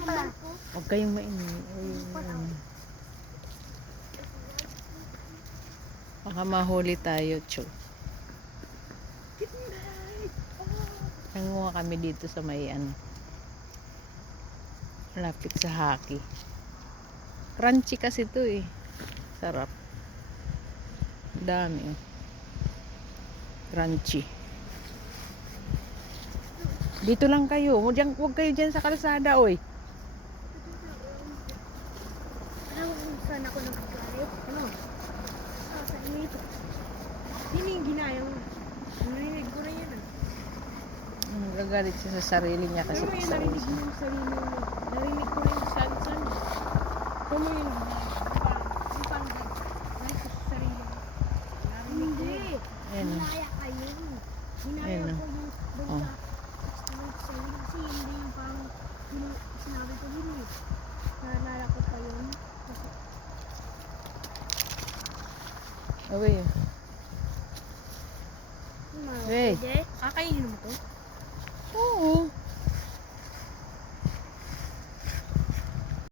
Huwag kayong mainit. Ayun. Baka mahuli tayo, Cho. Nanguha kami dito sa may malapit sa Haki. Crunchy kasi to eh. Sarap. Dami oh. Crunchy. Dito lang kayo. Huwag kayo dyan sa kalsada, oy. Alam mo kung saan ako nagagalit? Ano? Sa inyo. Hindi yung ginaya mo. Narinig ko na yan. Nagagalit siya sa sarili niya kasi Pero yung narinig mo yung sarili mo. Narinig ko na yung san-san. Kung mo yun. Yung panggat. Narinig ko sa sarili mo. Narinig ko yun. Ginaya kayo. Ginaya ko yung bangka. Kasi hindi yung parang sinabi ko din eh. Naalala ko pa yun. Away. Hey. Kakainin mo to?